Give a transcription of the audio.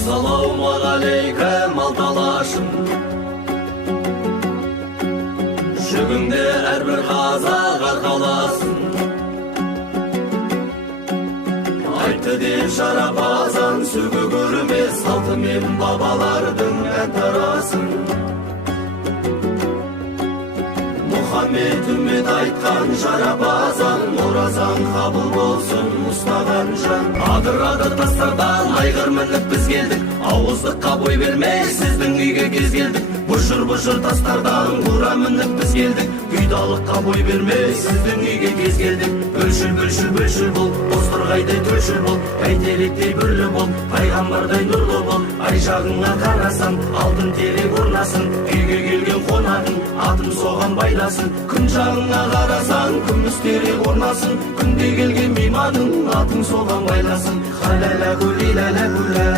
Ассалаумағалейкум алталашым, жүгіңде әрбір қазақ арқаласын. Айтты деп шарапазан сөгі көрмес, салтымен бабалардың ән тарасын. Мұхаммед үммет айтқан жарапазан, оразан қабыл болсын ұстаған жан. Адыр-адыр тастардан айғыр мініп біз келдік, ауыздыққа бой бермей сіздің үйге кез келдік. Бұжыр-бұжыр тастардан бұра мініп біз келдік, бұйдалыққа бой бермей сіздің үйге кез келдік. Бөлшіл бол, бозторғайдай төлшіл бол, бәйтеректей бүрлі бол, пайғамбардай нұрлы бол. Ай жағыңа қарасын, алтын терек орнасын, үйге келген қонағың атын соған байласын. Күн жағыңа қарасан, күміс терек орнасын, күнде келген мейманың атын соған байласын. Халала күлі ләлә күлә.